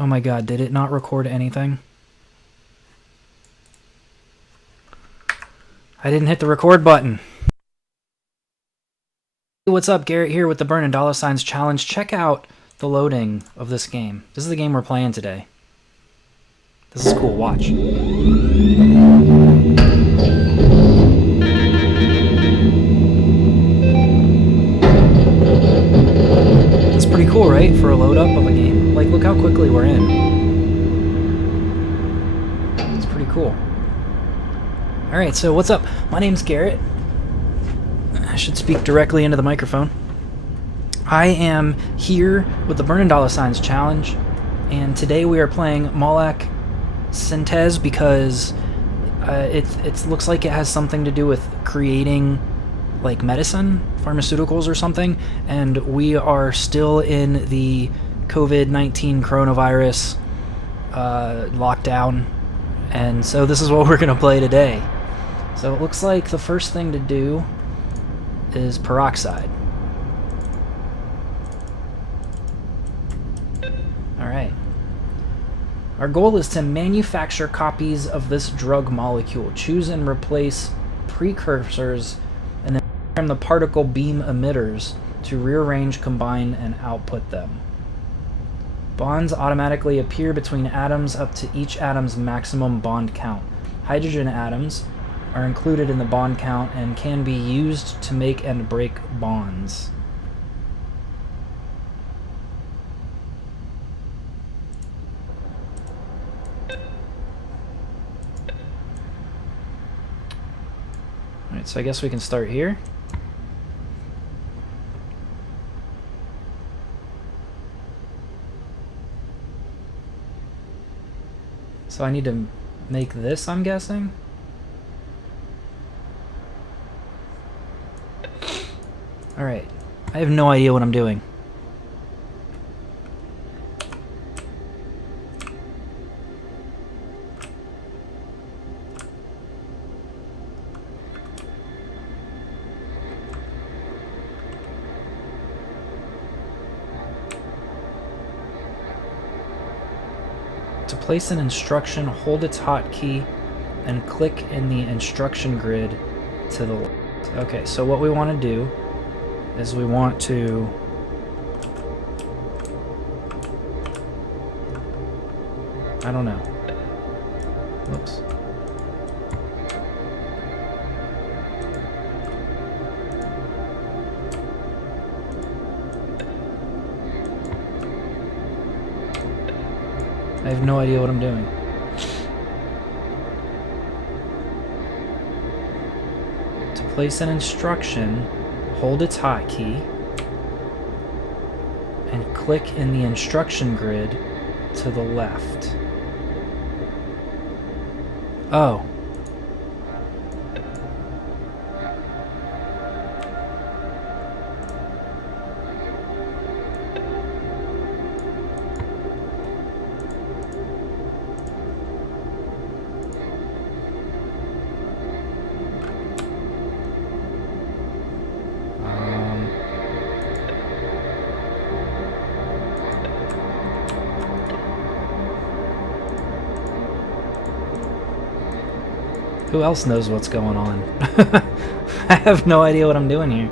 Oh my god, did it not record anything? I didn't hit the record button. Hey, what's up? Garrett here with the Burn and Dollar Signs Challenge. Check out the loading of this game. This is the game we're playing today. This is cool, watch. That's pretty cool, right? For a load up of a game. Like, look how quickly we're in. It's pretty cool. Alright, so what's up? My name's Garrett. I should speak directly into the microphone. I am here with the Burn and Dollar Signs Challenge, and today we are playing Molek-Syntez because it looks like it has something to do with creating like medicine, pharmaceuticals or something, and we are still in the COVID-19 coronavirus lockdown, and so this is what we're going to play today. So it looks like the first thing to do is peroxide. Alright. Our goal is to manufacture copies of this drug molecule. Choose and replace precursors and then program the particle beam emitters to rearrange, combine, and output them. Bonds automatically appear between atoms up to each atom's maximum bond count. Hydrogen atoms are included in the bond count and can be used to make and break bonds. Alright, so I guess we can start here. So I need to make this, I'm guessing? Alright, I have no idea what I'm doing. To place an instruction, hold its hotkey and click in the instruction grid to the left. Okay, so what we want to do is we want to I don't know. Whoops. I have no idea what I'm doing. To place an instruction, hold its hotkey and click in the instruction grid to the left. Oh. Who else knows what's going on? I have no idea what I'm doing here.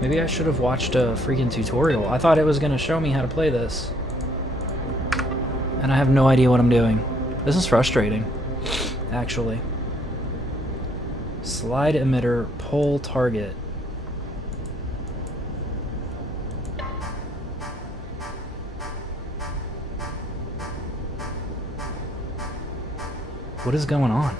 Maybe I should have watched a freaking tutorial. I thought it was going to show me how to play this. And I have no idea what I'm doing. This is frustrating, actually. Slide emitter, pull target. What is going on?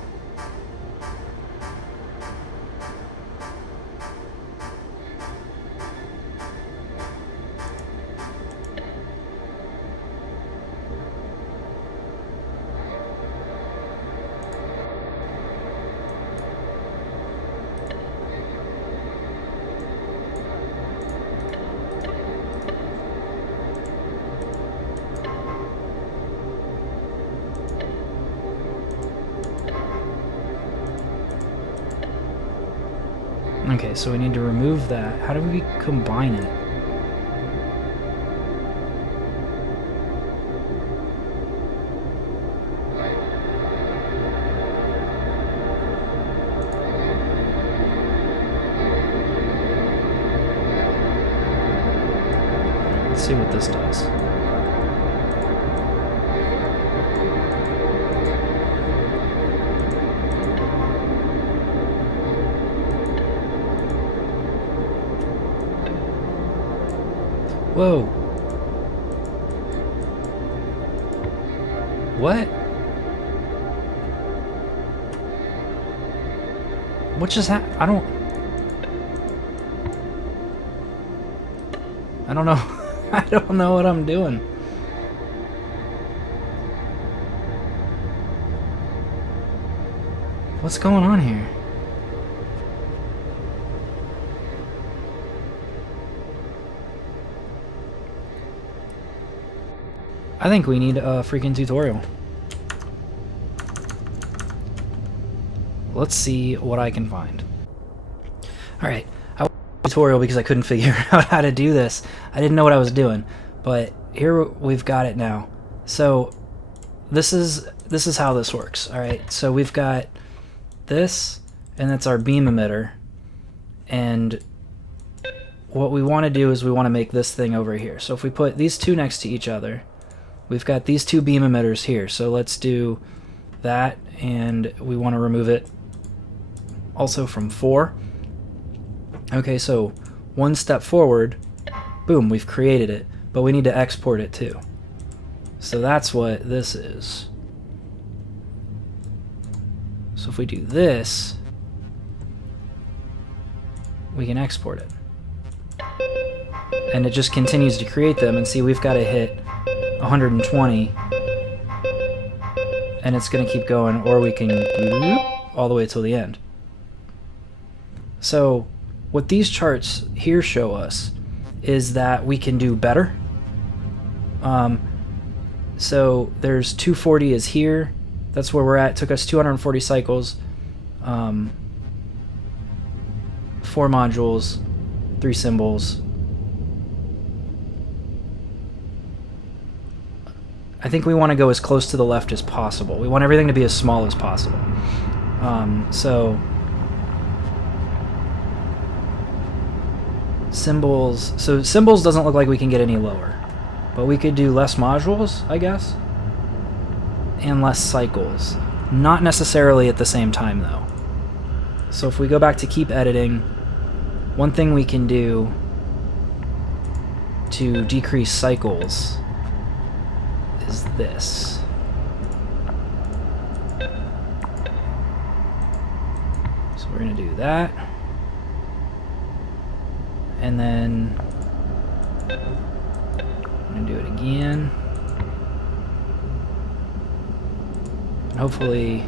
Okay, so we need to remove that. How do we combine it? Let's see what this does. Whoa. What? What just happened? I don't know. I don't know what I'm doing. What's going on here? I think we need a freaking tutorial. Let's see what I can find. Alright, I watched a tutorial because I couldn't figure out how to do this. I didn't know what I was doing, but here we've got it now. So this is how this works. Alright, so we've got this, and that's our beam emitter, and what we want to do is we want to make this thing over here. So if we put these two next to each other, we've got these two beam emitters here. So let's do that, and we want to remove it also from 4. Okay, so one step forward, boom, we've created it, but we need to export it too. So that's what this is. So if we do this, we can export it. And it just continues to create them, and see, we've got to hit 120, and it's going to keep going, or we can all the way till the end. So what these charts here show us is that we can do better. So there's 240 is here. That's where we're at. It took us 240 cycles, 4 modules, 3 symbols. I think we want to go as close to the left as possible. We want everything to be as small as possible. So symbols. So symbols doesn't look like we can get any lower, but we could do less modules, I guess, and less cycles. Not necessarily at the same time, though. So if we go back to keep editing, one thing we can do to decrease cycles is this. So we're going to do that. And then I'm going to do it again. Hopefully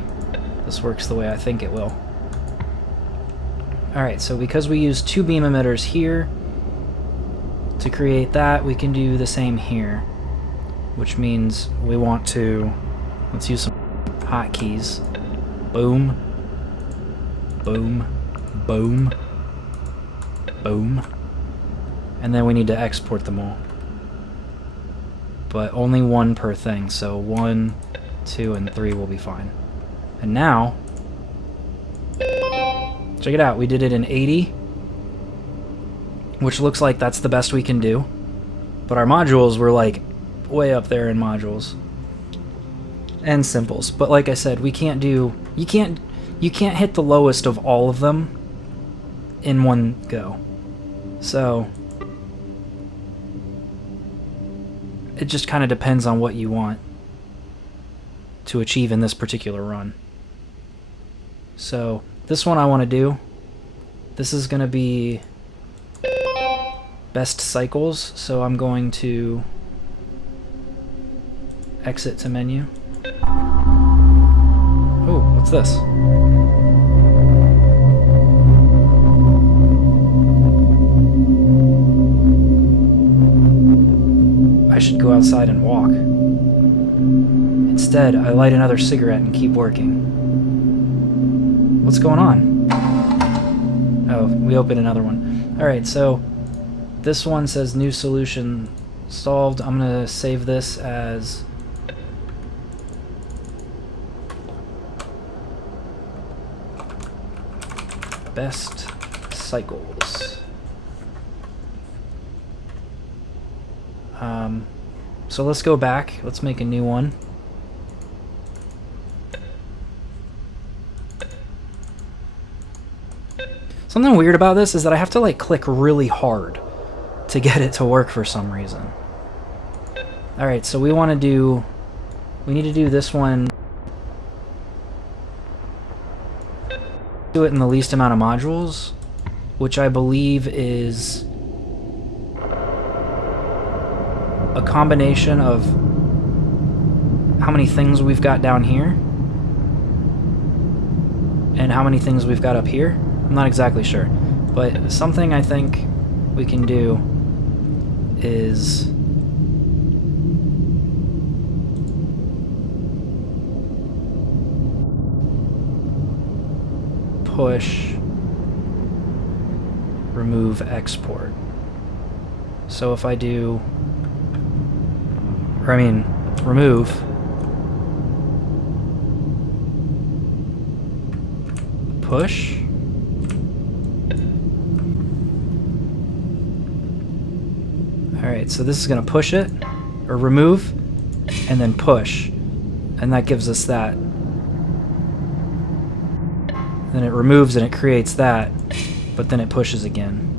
this works the way I think it will. Alright, so because we use 2 beam emitters here to create that, we can do the same here, which means we want to, let's use some hotkeys. Boom, boom, boom, boom. And then we need to export them all. But only 1 per thing, so 1, 2, and 3 will be fine. And now, check it out, we did it in 80, which looks like that's the best we can do. But our modules were like way up there in modules and symbols. But like I said, we can't do, you can't hit the lowest of all of them in one go. So it just kind of depends on what you want to achieve in this particular run. So this one I want to do, this is going to be best cycles, so I'm going to exit to menu. Oh, what's this? I should go outside and walk. Instead, I light another cigarette and keep working. What's going on? Oh, we opened another one. Alright, so this one says new solution solved. I'm going to save this as best cycles. So let's go back. Let's make a new one. Something weird about this is that I have to like click really hard to get it to work for some reason. Alright, so we need to do this one. Do it in the least amount of modules, which I believe is a combination of how many things we've got down here and how many things we've got up here. I'm not exactly sure, but something I think we can do is push remove export. So if I do, or I mean remove, push, alright, so this is going to push it, or remove, and then push, and that gives us that. Then it removes and it creates that, but then it pushes again.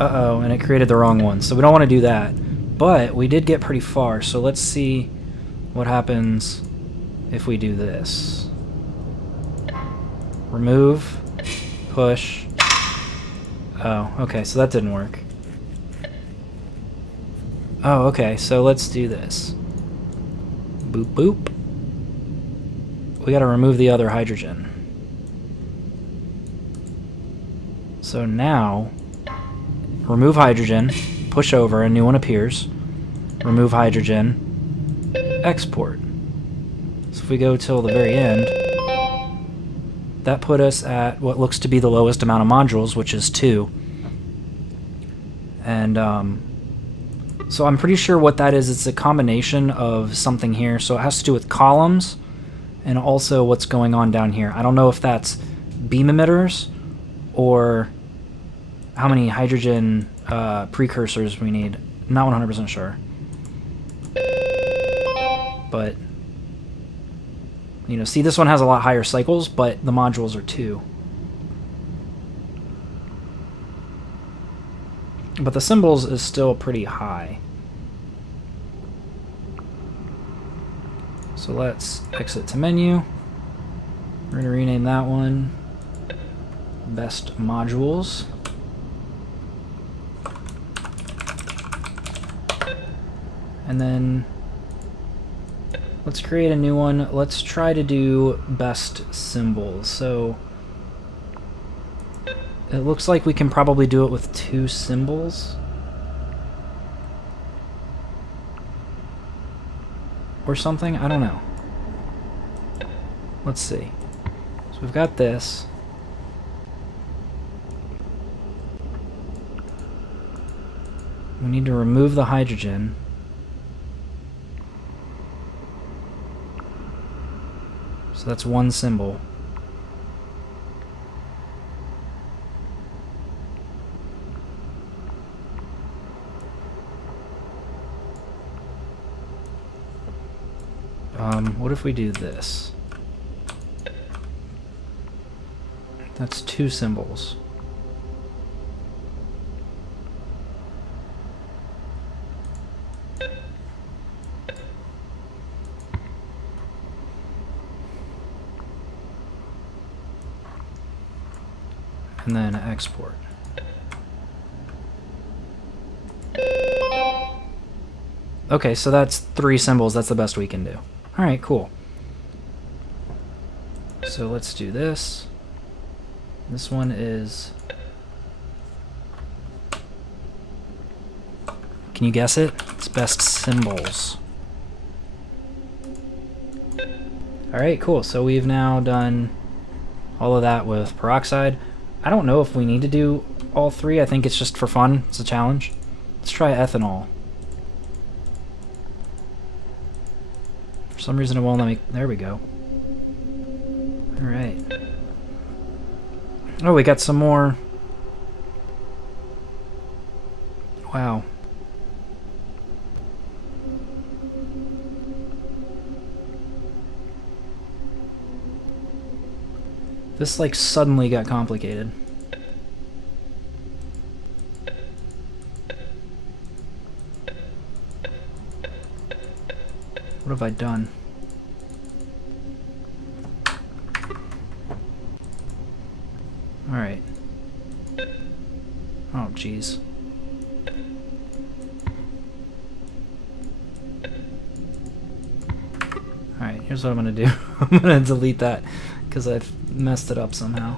Uh-oh, and it created the wrong one, so we don't want to do that. But we did get pretty far, so let's see what happens if we do this. Remove, push. Oh, okay, so that didn't work. Oh, okay, so let's do this. Boop, boop. We gotta remove the other hydrogen. So now, remove hydrogen, push over, a new one appears. Remove hydrogen, export. So if we go till the very end, that put us at what looks to be the lowest amount of modules, which is 2. And so I'm pretty sure what that is. It's a combination of something here. So it has to do with columns and also what's going on down here. I don't know if that's beam emitters or how many hydrogen precursors we need. Not 100% sure. But, you know, see, this one has a lot higher cycles, but the modules are 2. But the symbols is still pretty high. So let's exit to menu. We're going to rename that one Best Modules. And then let's create a new one. Let's try to do Best Symbols. So it looks like we can probably do it with 2 symbols. Or something? I don't know. Let's see. So we've got this. We need to remove the hydrogen. So that's 1 symbol. What if we do this? That's 2 symbols. And then export. Okay, so that's 3 symbols. That's the best we can do. Alright, cool. So let's do this. This one is... Can you guess it? It's Best Symbols. Alright, cool. So we've now done all of that with peroxide. I don't know if we need to do all three. I think it's just for fun. It's a challenge. Let's try ethanol. For some reason it won't let me... There we go. Alright. Oh, we got some more... Wow. This, like, suddenly got complicated. What have I done? Alright. Oh, jeez. Alright, here's what I'm gonna do. I'm gonna delete that because I've messed it up somehow.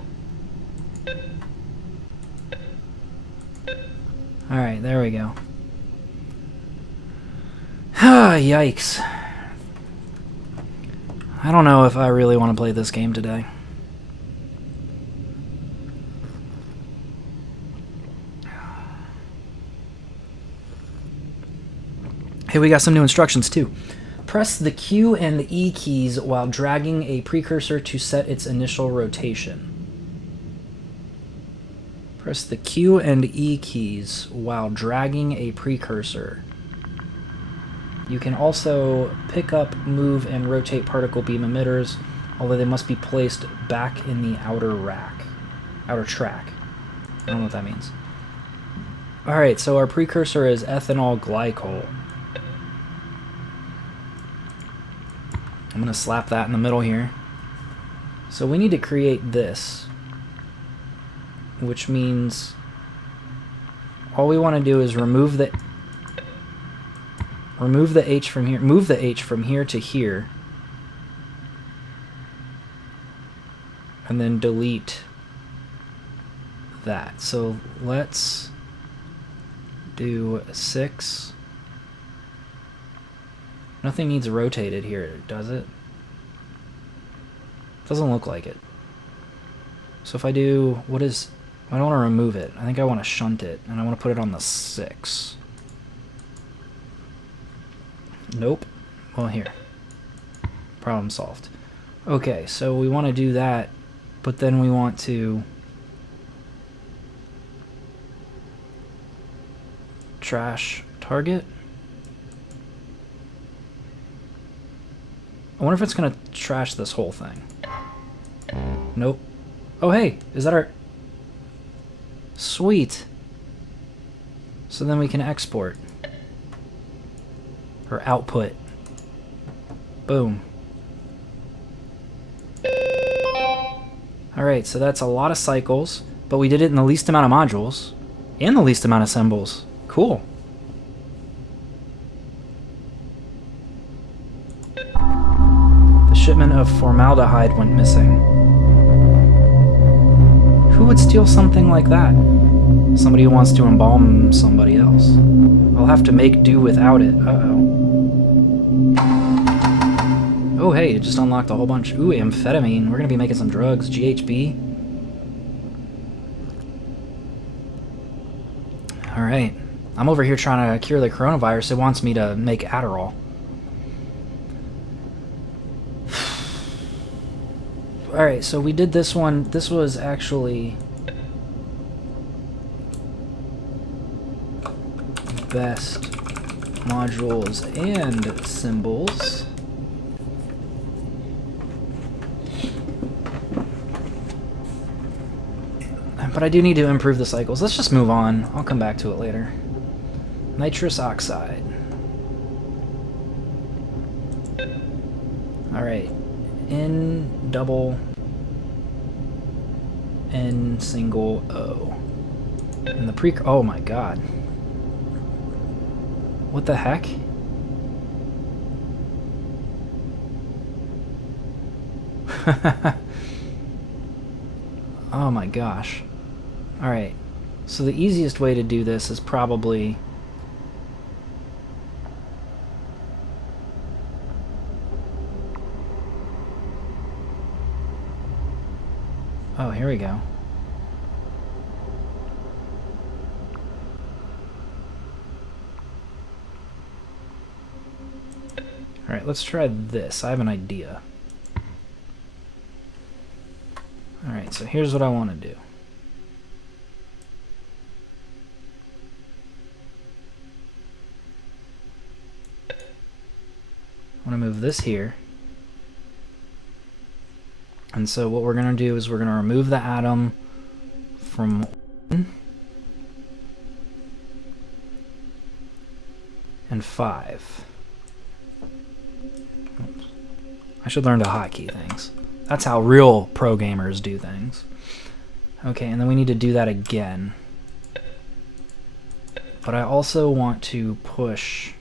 Alright, there we go. Ah, yikes. I don't know if I really want to play this game today. Hey, we got some new instructions too. Press the Q and E keys while dragging a precursor to set its initial rotation. Press the Q and E keys while dragging a precursor. You can also pick up, move, and rotate particle beam emitters, although they must be placed back in the outer track. I don't know what that means. Alright, so our precursor is ethanol glycol. I'm going to slap that in the middle here. So we need to create this, which means all we want to do is remove the H from here, move the H from here to here, and then delete that. So let's do 6. Nothing needs rotated here, does it? Doesn't look like it. So if I do, I don't want to remove it. I think I want to shunt it, and I want to put it on the 6. Nope. Well, here. Problem solved. Okay, so we want to do that, but then we want to trash target. I wonder if it's going to trash this whole thing. Nope. Oh, hey, is that our... Sweet. So then we can export. Or output. Boom. Alright, so that's a lot of cycles, but we did it in the least amount of modules, and the least amount of symbols. Cool. The shipment of formaldehyde went missing. Who would steal something like that? Somebody who wants to embalm somebody else. I'll have to make do without it. Uh-oh. Oh, hey, it just unlocked a whole bunch. Ooh, amphetamine. We're gonna be making some drugs. GHB. Alright. I'm over here trying to cure the coronavirus. It wants me to make Adderall. Alright, so we did this one. This was actually... best modules and symbols. But I do need to improve the cycles. Let's just move on. I'll come back to it later. Nitrous oxide. Alright. N double N single O. And the oh my god. What the heck? Oh my gosh. Alright. So the easiest way to do this is probably... Oh, here we go. Alright, let's try this. I have an idea. Alright, so here's what I want to do. I want to move this here. And so what we're going to do is we're going to remove the atom from 1 and 5. Oops. I should learn to hotkey things. That's how real pro gamers do things. Okay, and then we need to do that again. But I also want to push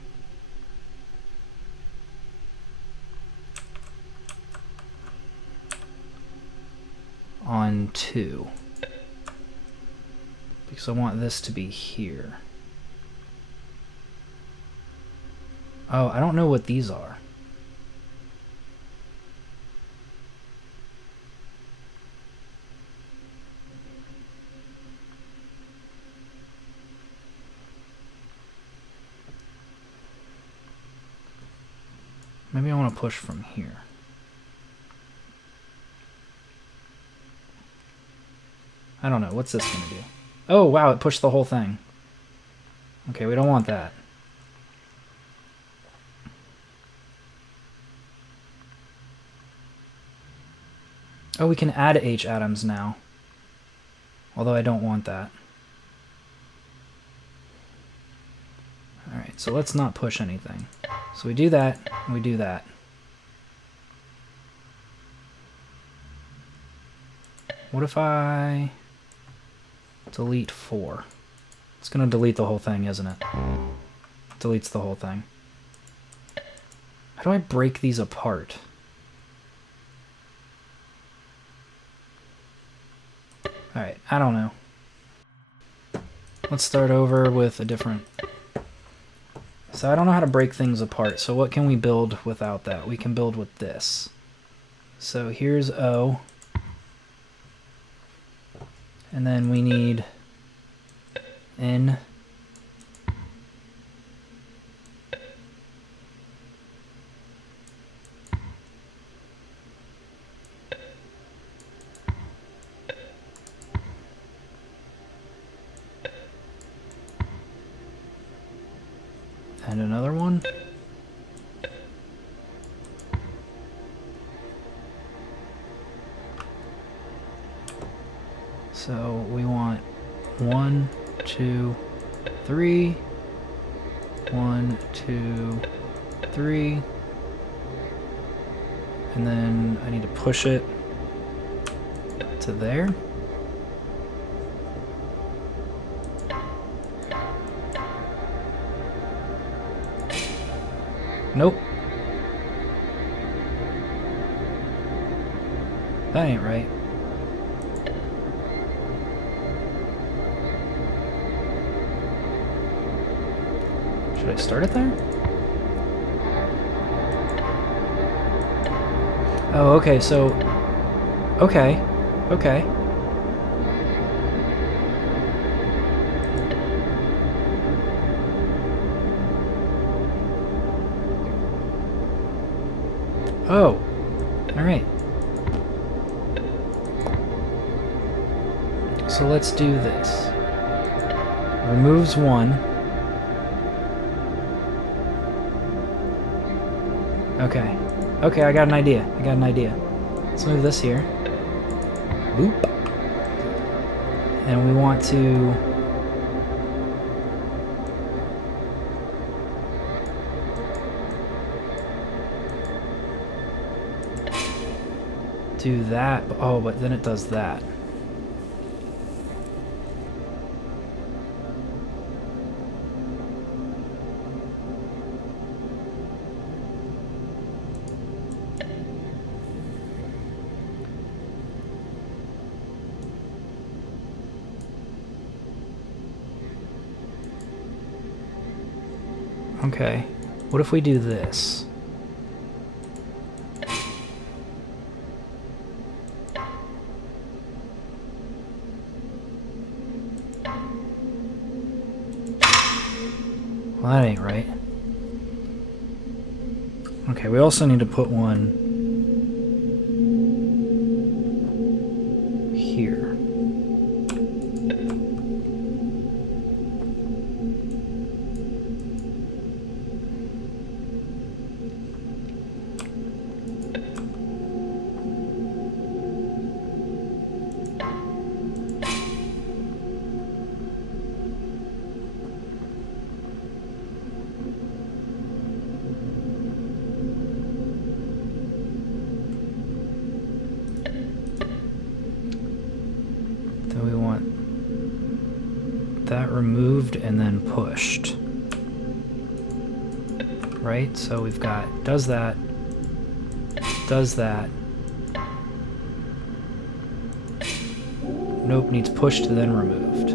on 2. Because I want this to be here. Oh, I don't know what these are. Maybe I want to push from here. I don't know. What's this going to do? Oh, wow, it pushed the whole thing. Okay, we don't want that. Oh, we can add H atoms now. Although I don't want that. Alright, so let's not push anything. So we do that, and we do that. What if I delete 4? It's going to delete the whole thing, isn't it? Deletes the whole thing. How do I break these apart? Alright, I don't know. Let's start over with a different... So I don't know how to break things apart, so what can we build without that? We can build with this. So here's O. And then we need N. And another one. So we want 1, 2, 3. 1, 2, 3. And then I need to push it to there. Nope. That ain't right. Should I start it there? Oh, okay, so... Okay. Okay. Oh, all right. So let's do this. Removes 1. Okay. Okay, I got an idea. Let's move this here. Boop. And we want to... do that. Oh, but then it does that. Okay. What if we do this? Well, that ain't right. Okay, we also need to put one here. That removed and then pushed. Right? So we've got does that. Nope, needs pushed then removed.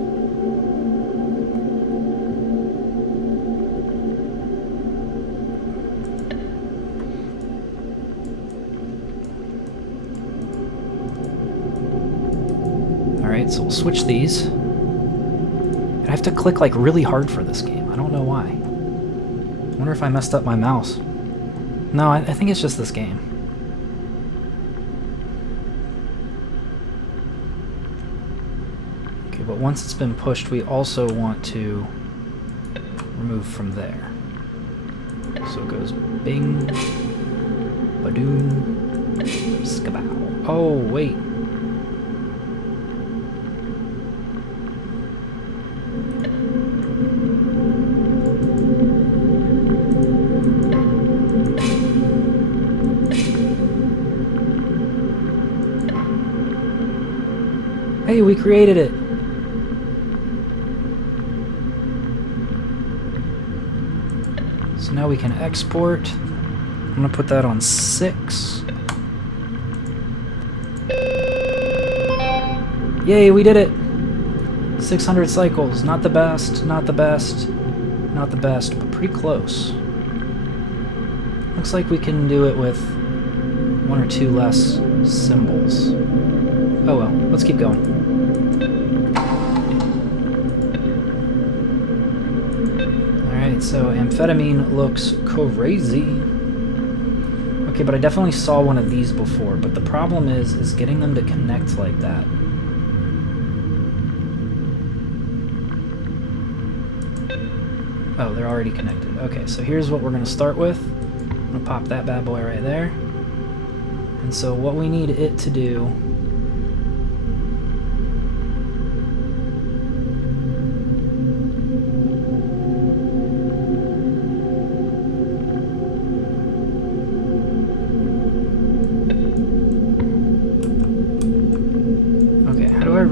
Alright, so we'll switch these. I have to click like really hard for this game. I don't know why. I wonder if I messed up my mouse. No, I think it's just this game. Okay, but once it's been pushed, we also want to remove from there. So it goes bing, badoom, skabow. Oh, wait. Hey, we created it! So now we can export. I'm gonna put that on 6. Yay, we did it! 600 cycles. Not the best, not the best, not the best, but pretty close. Looks like we can do it with 1 or 2 less symbols. Oh well, let's keep going. Alright, so amphetamine looks crazy. Okay, but I definitely saw one of these before, but the problem is getting them to connect like that. Oh, they're already connected. Okay, so here's what we're going to start with. I'm going to pop that bad boy right there. And so what we need it to do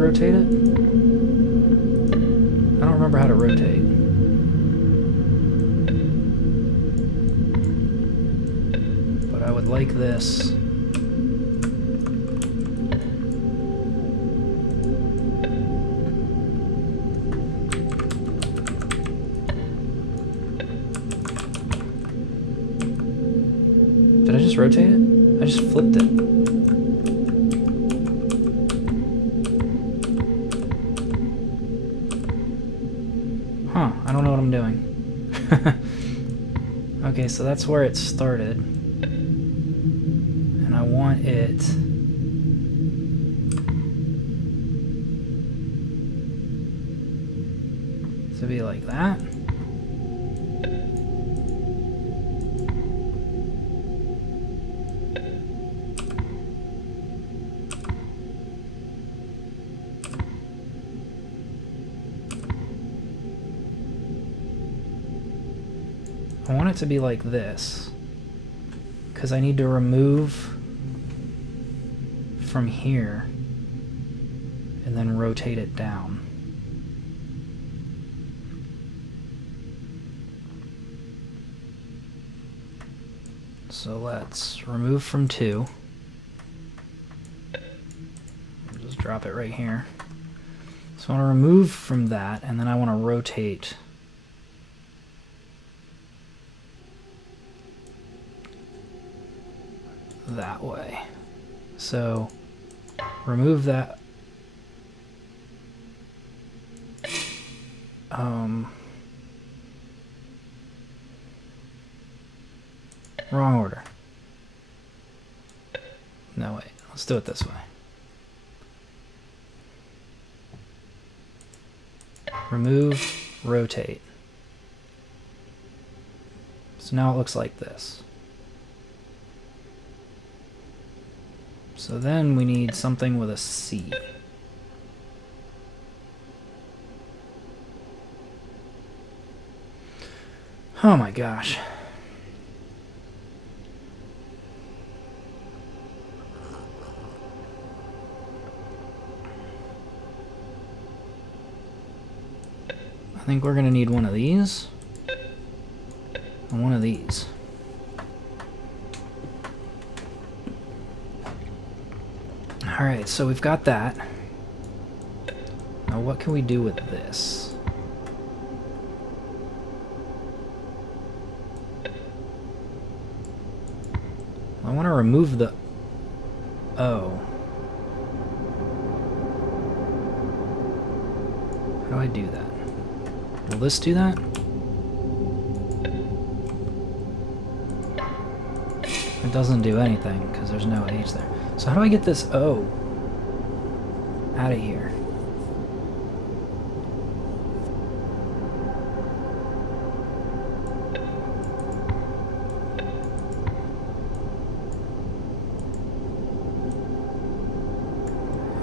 rotate it? I don't remember how to rotate. But I would like this. Did I just rotate it? I just flipped it. I don't know what I'm doing. Okay, so that's where it started. And I want it to be like that. I want it to be like this, because I need to remove from here and then rotate it down. So let's remove from 2. Just drop it right here. So I want to remove from that, and then I want to rotate that way. So remove that. Wrong order. No, wait. Let's do it this way. Remove, rotate. So now it looks like this. So then we need something with a C. Oh my gosh. I think we're gonna need one of these and one of these. Alright, so we've got that. Now what can we do with this? I want to remove the O. How do I do that? Will this do that? It doesn't do anything because there's no H there. So how do I get this O out of here?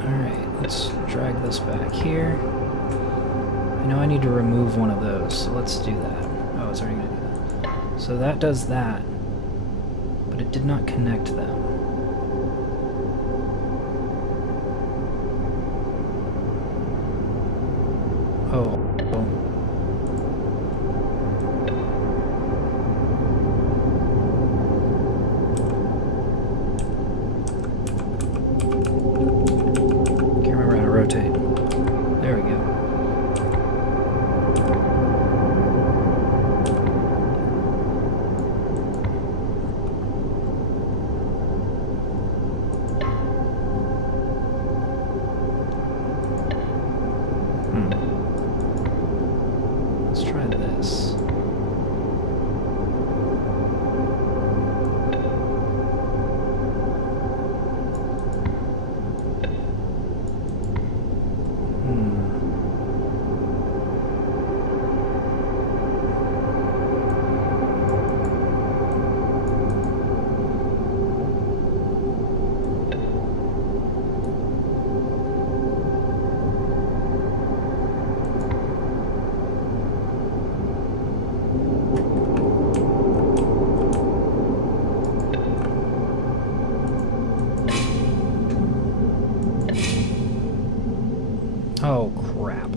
Alright, let's drag this back here. I know I need to remove one of those, so let's do that. Oh, it's already going to do that. So that does that, but it did not connect them. Oh. Can't remember how to rotate. There we go. Let's try this. Oh, crap.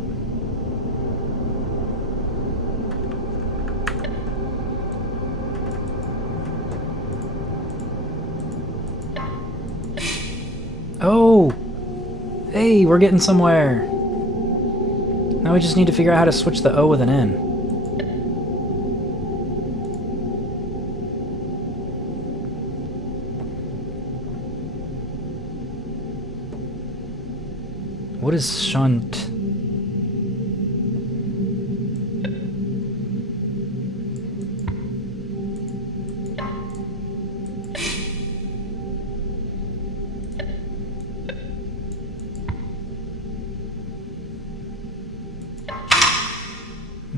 Oh! Hey, we're getting somewhere. Now we just need to figure out how to switch the O with an N. What is shunt?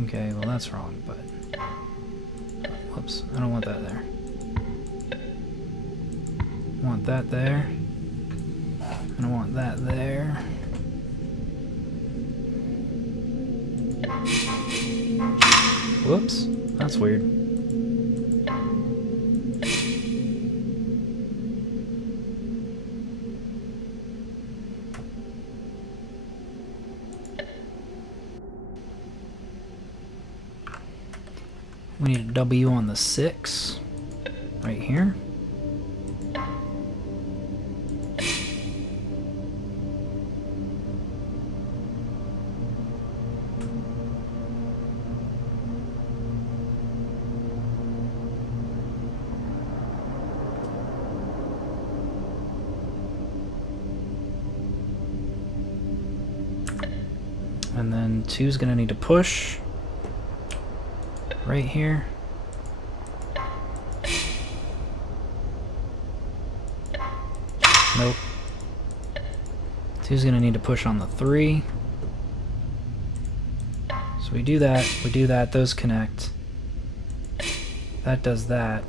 Okay, well that's wrong, but... Whoops, I don't want that there. I want that there. And I want that there. Whoops, that's weird. We need a W on the 6, right here. And then 2's gonna need to push. Right here. Nope. 2's gonna need to push on the 3. So we do that, those connect. That does that.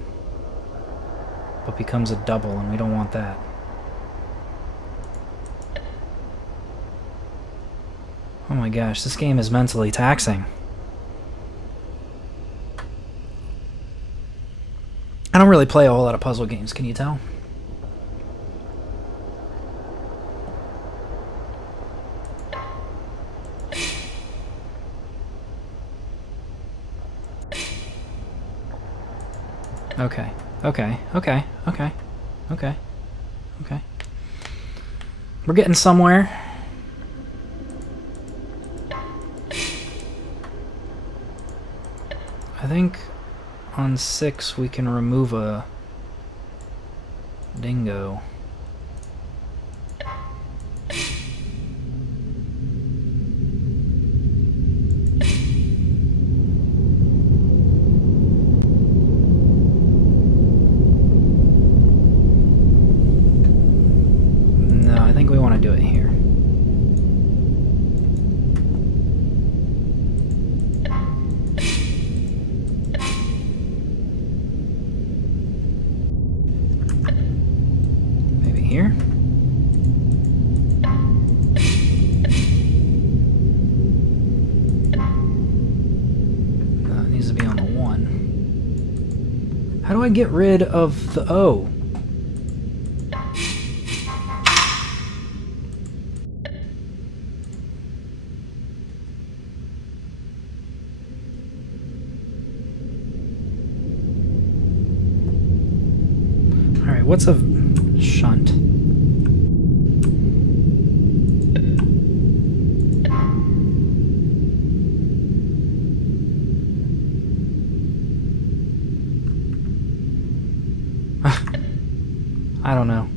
But becomes a double, and we don't want that. Oh my gosh, this game is mentally taxing. I don't really play a whole lot of puzzle games, can you tell? Okay, okay, okay, okay, okay, okay. We're getting somewhere. I think on 6 we can remove a dingo. No, I think we want to do it here. Here. It needs to be on the 1. How do I get rid of the O? Alright, what's a shunt? I don't know.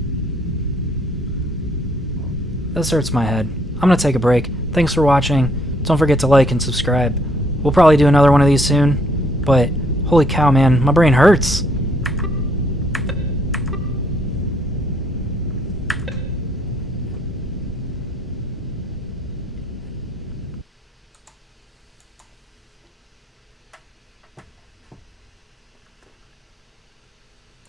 This hurts my head. I'm gonna take a break. Thanks for watching. Don't forget to like and subscribe. We'll probably do another one of these soon, but holy cow, man, my brain hurts.